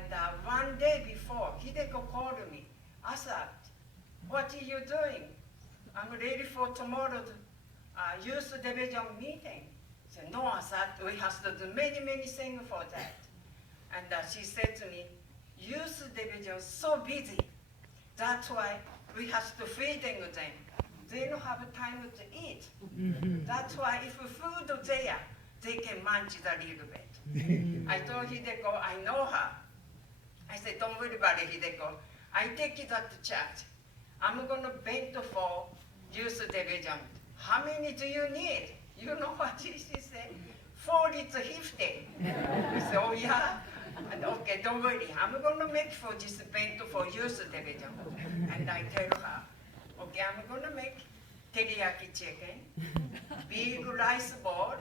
And one day before, Hideko called me. Asa, what are you doing? I'm ready for tomorrow's youth division meeting. I said, no, Asa, we have to do many, many things for that. And she said to me, youth division is so busy. That's why we have to feed them. They don't have time to eat. That's why if food is there, they can munch it a little bit. I told Hideko, I know her. I said, don't worry about it, Hideko. I take it at the church. I'm going to bend for youth division. How many do you need? You know what she said? 40 to 50. I said, oh yeah? And okay, don't worry. I'm going to make for this bento for youth division. And I tell her, okay, I'm going to make teriyaki chicken, big rice bowl,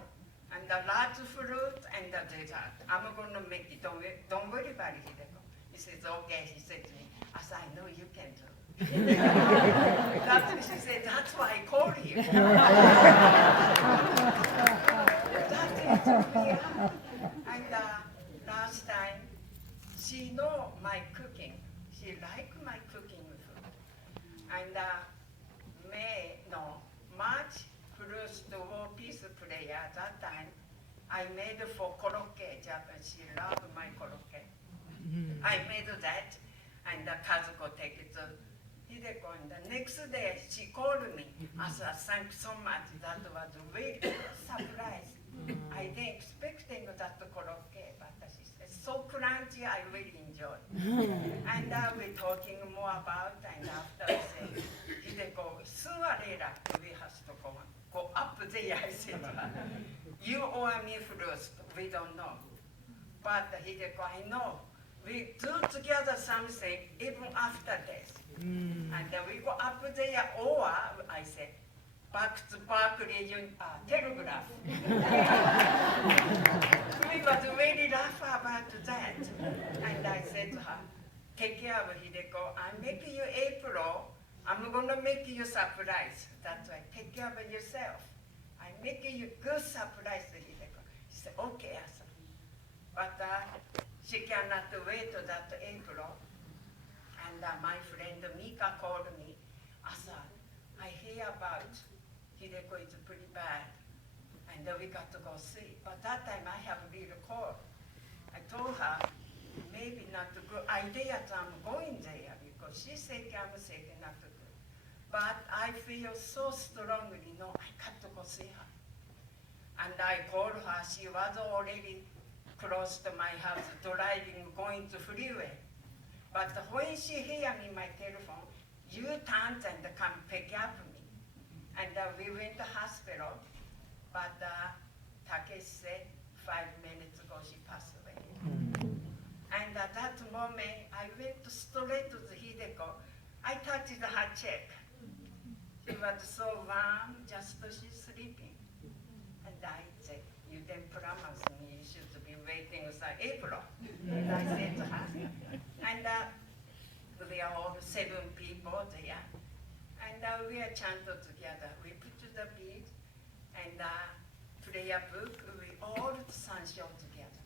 and a large fruit and the dessert. I'm going to make it. Don't worry about it, Hideko. He says, okay. He said to me, as I know you can do. She said, that's why I called you. That is me. And last time, she know my cooking. She liked my cooking food. And March first peace prayer, that time, I made for korokke, Japanese. She loved my korokke. I made that, and Kazuko take it to Hideko. And the next day, she called me. I said, thank you so much. That was a really surprise. I didn't expect that korokke, but she said, so crunchy, I really enjoyed. And we're talking more about, and after I said, Hideko, sooner or later, we have to go up there. I said, you or me first, we don't know. But Hideko, I know. We do together something even after this. And then we go up there, or I say, back to Berkeley telegraph. We was really laugh about that. And I said to her, take care of Hideko. I'm making you April. I'm going to make you surprise. That's why, take care of yourself. I'm making you good surprise, Hideko. She said, okay, Asa. But she cannot wait till that April. And my friend Mika called me. Asa, I hear about Hideko is pretty bad. And we got to go see. But that time I have a little call. I told her, maybe not a good idea that I'm going there because she's sick, I'm sick, not good. But I feel so strongly, no, I got to go see her. And I called her, she was already close to my house, driving, going to freeway. But when she hear me my telephone, you turned and come pick up me. And we went to hospital, but Takeshi said 5 minutes ago she passed away. And at that moment, I went straight to the Hideko. I touched her cheek. She was so warm, just she's sleeping. And I said, you didn't promise me you should be waiting until April. And I said to her, and we are all 7 people there. And we are chanted together. We put the bead and prayer book, we all sanshou together.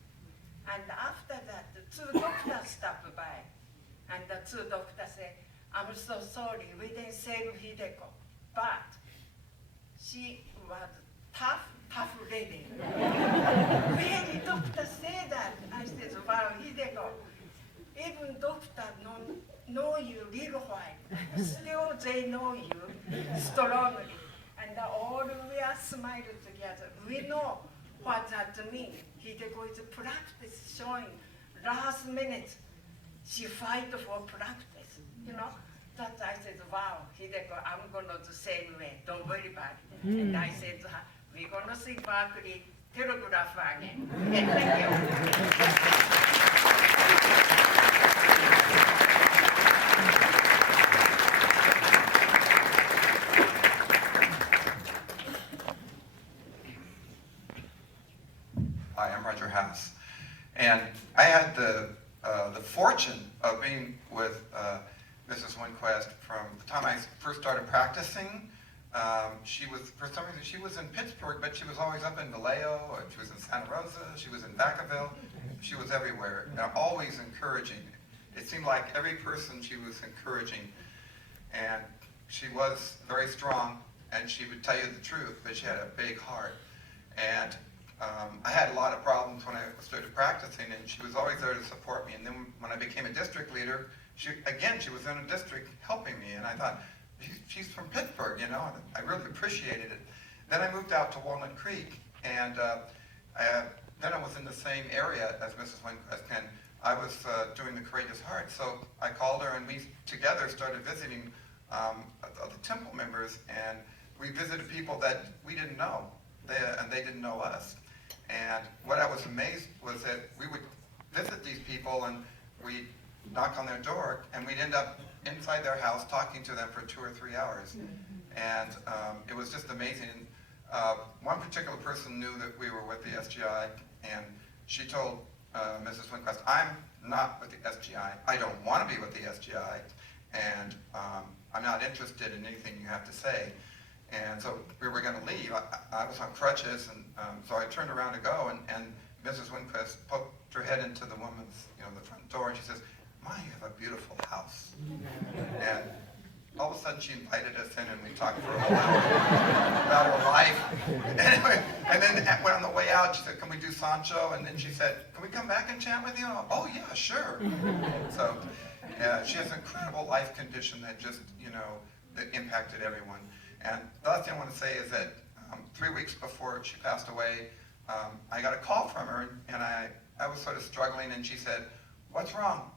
And after that, the 2 doctors stopped by. And the 2 doctors said, I'm so sorry, we didn't save Hideko. But she was tough lady. Really, doctor said that. I said, wow, Hideko, even doctor know you little while, still they know you strongly. And all we are smiling together. We know what that means. Hideko is practice showing last minute she fight for practice, you know. That I said, wow, Hideko, I'm going to do the same way. Don't worry about it. And I said to her, we're going to see Berkeley telegraph again. Okay, thank you. And I had the fortune of being with Mrs. Winquist from the time I first started practicing She was, for some reason, she was in Pittsburgh, but she was always up in Vallejo, or she was in Santa Rosa, she was in Vacaville. She was everywhere, and always encouraging. It seemed like every person she was encouraging, and she was very strong, and she would tell you the truth, but she had a big heart. And I had a lot of problems when I started practicing, and she was always there to support me. And then when I became a district leader, she was in a district helping me, and I thought, she's from Pittsburgh, you know, and I really appreciated it. Then I moved out to Walnut Creek, and then I was in the same area as Mrs. Winquist, and I was doing the Courageous Heart. So I called her, and we together started visiting the temple members, and we visited people that we didn't know, and they didn't know us. And what I was amazed was that we would visit these people, and we'd knock on their door, and we'd end up inside their house talking to them for 2 or 3 hours. And it was just amazing. One particular person knew that we were with the SGI, and she told Mrs. Winquist, I'm not with the SGI. I don't want to be with the SGI, and I'm not interested in anything you have to say. And so we were going to leave. I was on crutches, and so I turned around to go, and Mrs. Winquist poked her head into the woman's, the front door, and she says, "My, you have a beautiful house." And all of a sudden she invited us in, and we talked for a whole hour about her life. Anyway, and then on the way out, she said, "Can we do Sancho?" And then she said, "Can we come back and chant with you?" "Oh yeah, sure." So she has an incredible life condition that just, that impacted everyone. And the last thing I want to say is that 3 weeks before she passed away, I got a call from her, and I was sort of struggling, and she said, "What's wrong?"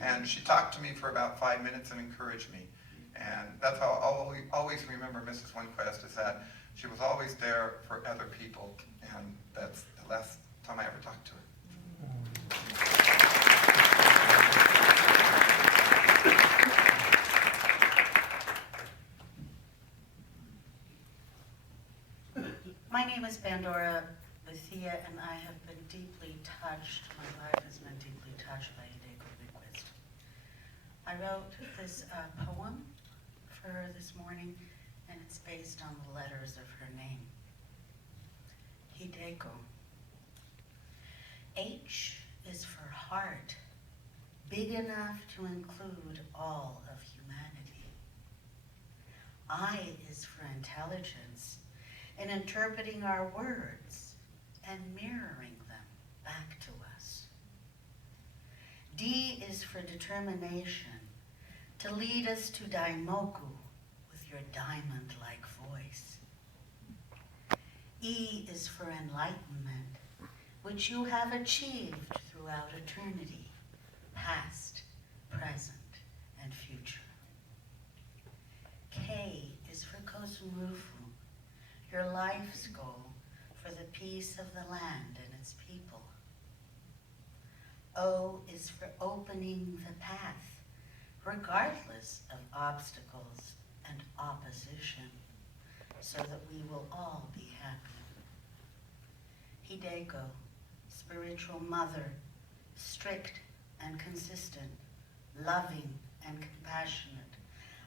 And she talked to me for about 5 minutes and encouraged me. And that's how I always remember Mrs. Winquist, is that she was always there for other people. And that's the last time I ever talked to her. My name is Pandora Bethia, and I have been deeply touched. My life has been deeply touched by Hideko Winquist. I wrote this poem for her this morning, and it's based on the letters of her name. Hideko. H is for heart, big enough to include all of humanity. I is for intelligence, in interpreting our words and mirroring them back to us. D is for determination, to lead us to Daimoku with your diamond-like voice. E is for enlightenment, which you have achieved throughout eternity, past, present, and future. K is for Kosurufu, your life's goal for the peace of the land and its people. O is for opening the path, regardless of obstacles and opposition, so that we will all be happy. Hideko, spiritual mother, strict and consistent, loving and compassionate.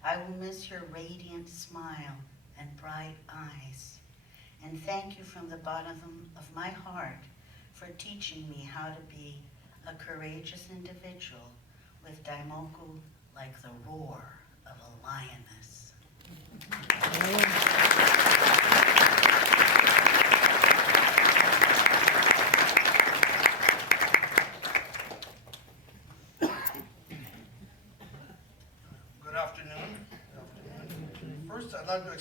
I will miss your radiant smile and bright eyes. And thank you from the bottom of my heart for teaching me how to be a courageous individual with Daimoku like the roar of a lioness. Good afternoon. First, I'd like to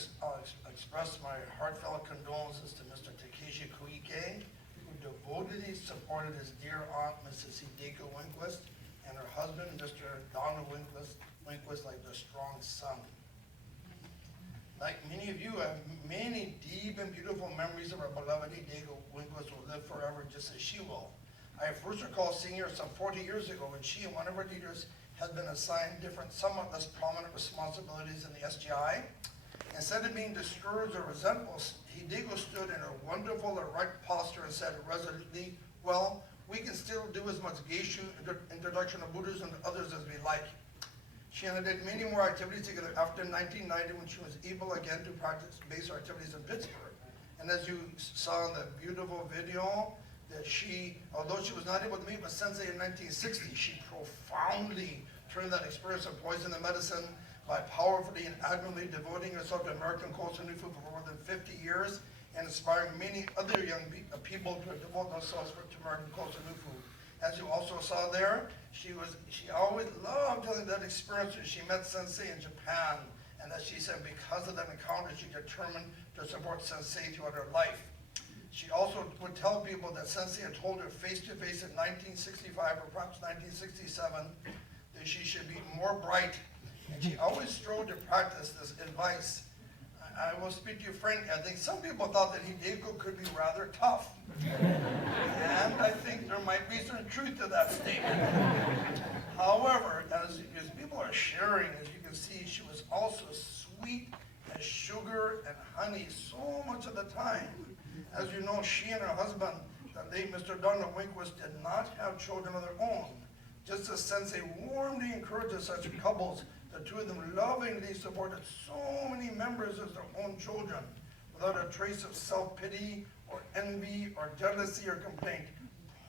express my heartfelt condolences to Mr. Takeshi Koike, who devotedly supported his dear aunt, Mrs. Hideko Winquist, and her husband, Mr. Donald Winquist, like their strong son. Like many of you, I have many deep and beautiful memories of our beloved Hideko Winquist who will live forever just as she will. I first recall seeing her some 40 years ago when she and one of her leaders had been assigned different, somewhat less prominent responsibilities in the SGI. Instead of being discouraged or resentful, Hideko stood in a wonderful, erect posture and said resolutely, "Well, we can still do as much Geishu, introduction of Buddhism, to others as we like." She and I did many more activities together after 1990 when she was able again to practice base activities in Pittsburgh. And as you saw in the beautiful video, that she, although she was not able to meet with Sensei in 1960, she profoundly turned that experience of poison and medicine by powerfully and admirably devoting herself to American culture and food for more than 50 years and inspiring many other young people to devote themselves to American culture and food. As you also saw there, she always loved telling that experience when she met Sensei in Japan, and that she said because of that encounter, she determined to support Sensei throughout her life. She also would tell people that Sensei had told her face-to-face in 1965 or perhaps 1967 that she should be more bright, and she always strove to practice this advice. I will speak to you frankly. I think some people thought that Hideko could be rather tough. And I think there might be some truth to that statement. However, as people are sharing, as you can see, she was also sweet as sugar and honey so much of the time. As you know, she and her husband, the late Mr. Donald Winquist, did not have children of their own. Just as Sensei warmly encourages such couples, the two of them lovingly supported so many members as their own children, without a trace of self-pity or envy or jealousy or complaint,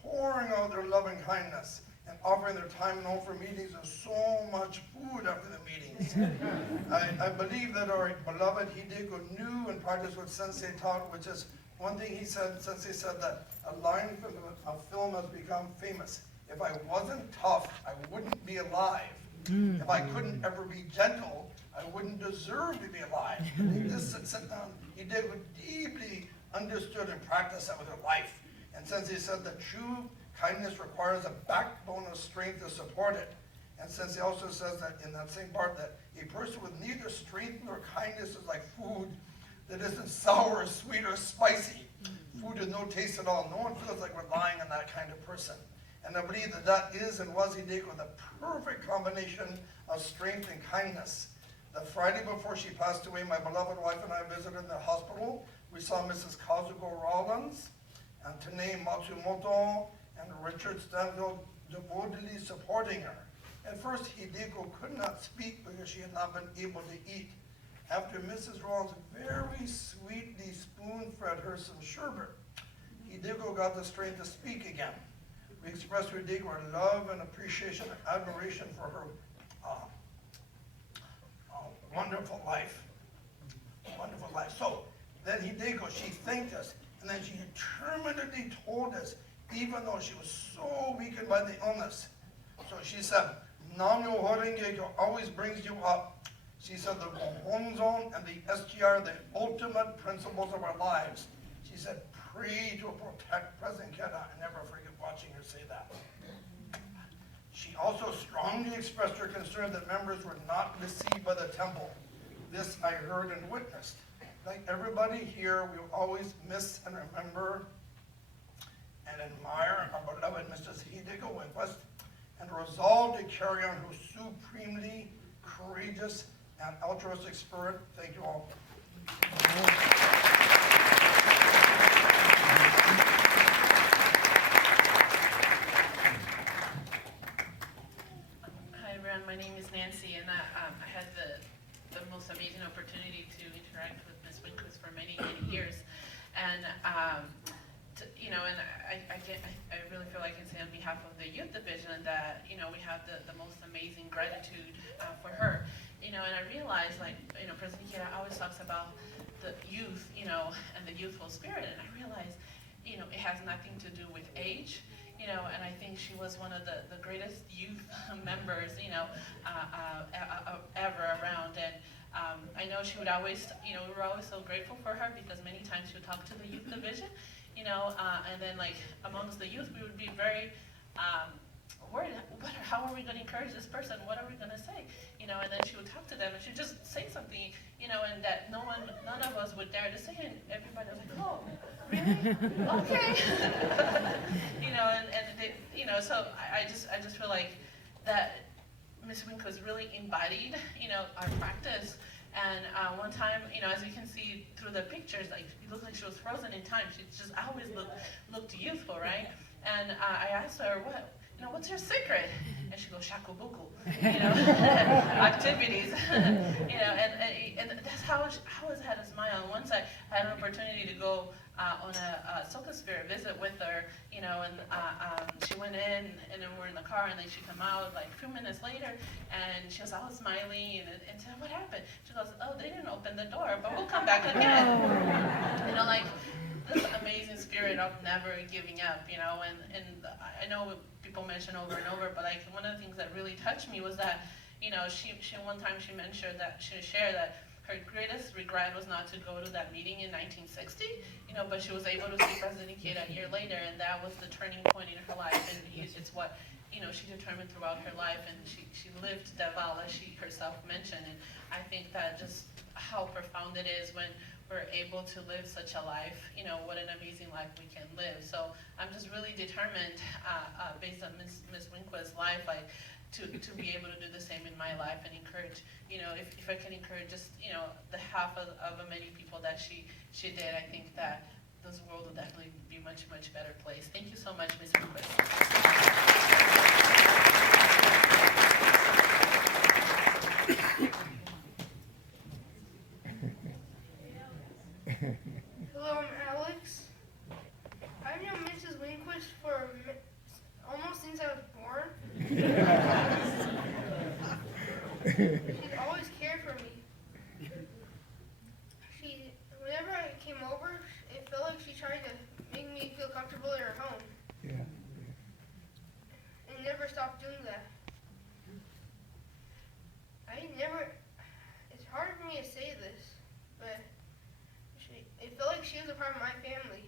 pouring out their loving kindness and offering their time and home for meetings and so much food after the meetings. I believe that our beloved Hideko knew and practiced what Sensei taught, which is one thing he said. Sensei said that a line from a film has become famous. If I wasn't tough, I wouldn't be alive. If I couldn't ever be gentle, I wouldn't deserve to be alive. This sat down. Hideko deeply understood and practiced that with her life. And Sensei said that true kindness requires a backbone of strength to support it. And Sensei also says that in that same part that a person with neither strength nor kindness is like food that isn't sour, sweet, or spicy. Food with no taste at all. No one feels like relying on that kind of person. And I believe that that is and was Hideko, the perfect combination of strength and kindness. The Friday before she passed away, my beloved wife and I visited in the hospital. We saw Mrs. Kazuko Rollins and Tane Matsumoto and Richard Stanfield devotedly supporting her. At first, Hideko could not speak because she had not been able to eat. After Mrs. Rollins very sweetly spoon-fed her some sherbet, Hideko got the strength to speak again. We expressed to Hideko our love and appreciation and admiration for her wonderful life. Wonderful life. So then Hideko, she thanked us, and then she determinedly told us, even though she was so weakened by the illness. So she said, Nam-myo Horenge-kyo always brings you up. She said the Gohonzon and the SGR are the ultimate principles of our lives. She said, pray to protect President Keda. I never forget watching her say that. She also strongly expressed her concern that members were not received by the temple. This I heard and witnessed. Like everybody here, we will always miss and remember and admire our beloved Mrs. Hideko Winquist and resolve to carry on her supremely courageous and altruistic spirit. Thank you all. Hi everyone, my name is Nancy, and I had the most amazing opportunity to interact with Ms. Winquist for many, many years. And I really feel like I can say on behalf of the youth division that, we have the most amazing gratitude for her. And I realized, President Kira always talks about the youth, and the youthful spirit. And I realized, it has nothing to do with age, and I think she was one of the greatest youth members, ever around. And I know she would always, we were always so grateful for her because many times she would talk to the youth division, and then amongst the youth, we would be very worried, how are we going to encourage this person? What are we going to say? And then she would talk to them and she would just say something, and that none of us would dare to say it. And everybody was like, oh, really? Okay. So I just feel like that Ms. Winquist really embodied, our practice. And one time, as you can see through the pictures, it looked like she was frozen in time. She just always looked youthful, right? And I asked her, what's your secret? And she goes, go shakubuku, activities, and that's how I always had a smile. And once I had an opportunity to go on a Socosphere visit with her, and she went in, and then we're in the car, and then she come out like a few minutes later, and she was all smiling, and said, "What happened?" She goes, "Oh, they didn't open the door, but we'll come back again." Like this amazing spirit of never giving up, and I know people mention over and over, but like one of the things that really touched me was that, she one time she mentioned that she shared that her greatest regret was not to go to that meeting in 1960, but she was able to see President Ikeda a year later, and that was the turning point in her life, and it's what, she determined throughout her life, and she lived that vow, as she herself mentioned, and I think that just how profound it is when we're able to live such a life, what an amazing life we can live. So I'm just really determined, based on Ms. Winquist's life, to be able to do the same in my life and encourage, if I can encourage just, the half of many people that she did, I think that this world will definitely be much, much better place. Thank you so much, Ms. Winquist. Hello, I'm Alex. I've known Mrs. Winquist for almost since I was born. She's always cared for me. Whenever I came over, it felt like she tried to make me feel comfortable in her home. Yeah. And never stopped doing that. It's hard for me to say this, but it felt like she was a part of my family.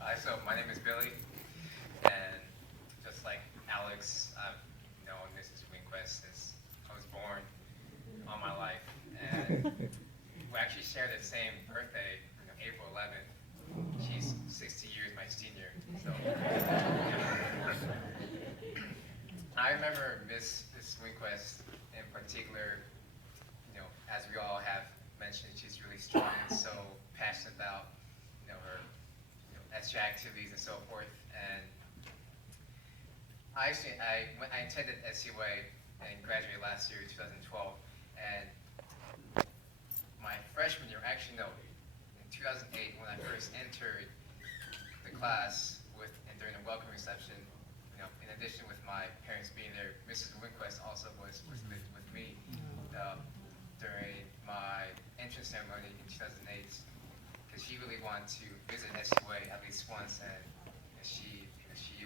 Hi, so my name is Billy, and just like Alex, I've known Mrs. Winquist since I was born all my life, and we actually share the same birthday, April 11th. She's 60 years my senior, so. I remember Miss Winquist in particular, as we all have mentioned, she's really strong and so passionate about, her extra activities and so forth. And I attended SUA and graduated last year, 2012, and my freshman year, actually no, in 2008 when I first entered the class during the welcome reception, in addition with my parents being there, Mrs. Winquist also was with me during my entrance ceremony in 2008, because she really wanted to visit SUA at least once, and she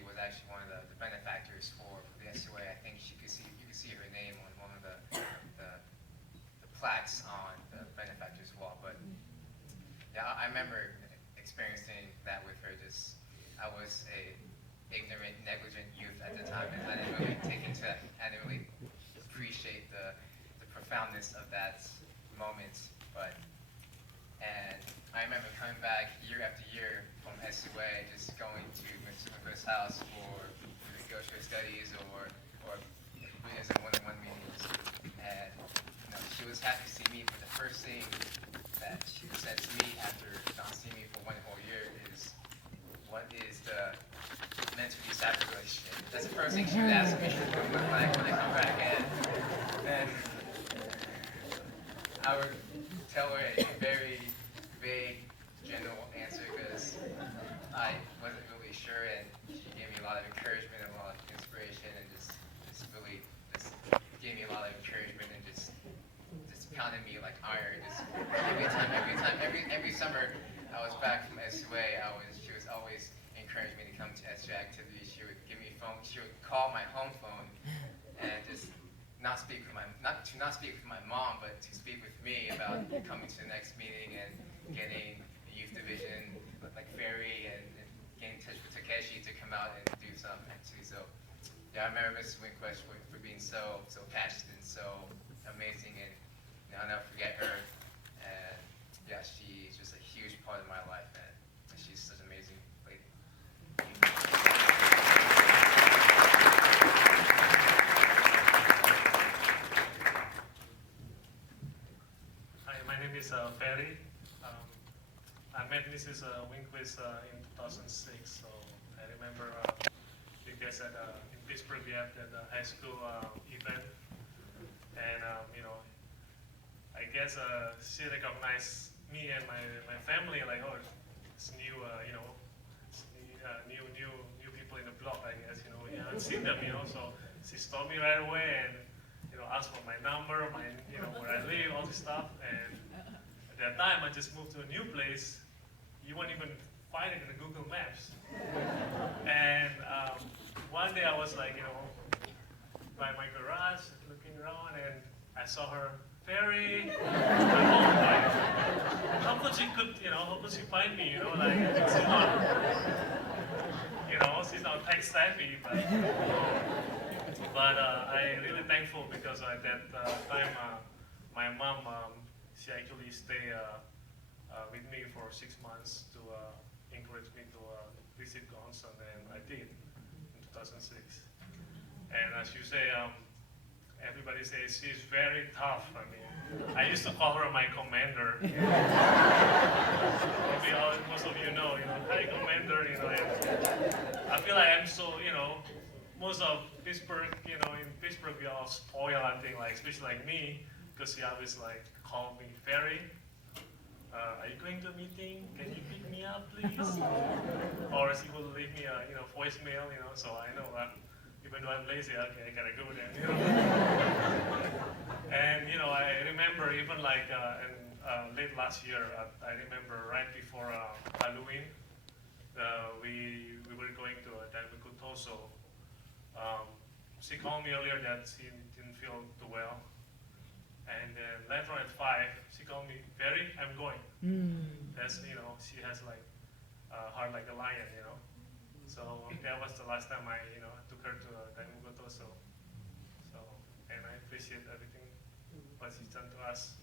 was actually one of the benefactors for the SUA. I think you could see her name on one of the plaques on the benefactors wall. But yeah, I remember experiencing that with her. I was a ignorant, negligent youth at the time, and I didn't really take into that. I didn't really appreciate the profoundness of that moment. And I remember coming back year after year from SUA, just going to Mrs. Winquist's house for negotiated studies or as in one-on-one meetings. And she was happy to see me, but the first thing that she said to me after not seeing me for one whole year is, "What is the mentally disabled relationship?" That's the first thing she would ask me when I come back in. And I would tell her a very vague, general answer because I wasn't really sure, and she gave me a lot of encouragement and a lot of inspiration, and just really gave me a lot of encouragement and just pounded me like iron. Every summer I was back from SUA, she was always encouraging me to come to SUA activities. She would give me a phone. She would call my home phone and just not speak with my mom, but to speak with me about coming to the next meeting and getting the youth division like Ferry and getting in touch with Takeshi to come out and do some activities. So yeah, I remember Mrs. Winquist for being so passionate and so amazing, and I'll never forget her. And yeah, she's just a huge part of my life, man. And she's such an amazing lady. name is Ferry. I met Mrs. Winquist in 2006, so I remember because in Pittsburgh we had that high school event, and I guess she recognized me and my family, like, oh, it's new, new people in the block, I guess, we haven't seen them, so she stopped me right away and asked for my number, where I live, all this stuff, and at that time I just moved to a new place. You won't even find it in the Google Maps. And one day I was like, by my garage, looking around, and I saw her, Ferry. Like, how could she find me? Like, she's not tech savvy, but I'm really thankful because at that time, my mom, she actually stayed with me for 6 months to encourage me to visit Gonson, and I did in 2006. And as you say, everybody says she's very tough. I mean, I used to call her my commander. Maybe most of you know, hi commander, and I feel like I'm so, most of Pittsburgh, in Pittsburgh we all spoiled, I think, like, especially like me, because she always like called me Ferry. Are you going to a meeting? Can you pick me up, please? Or she will leave me a voicemail, so I know even though I'm lazy, okay, I gotta go there. And I remember even like late last year, I remember right before Halloween, we were going to Daimikutoso. She called me earlier that she didn't feel too well. And then later on at 5, she called me, Ferry, I'm going. That's, she has like heart like a lion, So that was the last time I, took her to Daimikutoso. So, and I appreciate everything what she's done to us.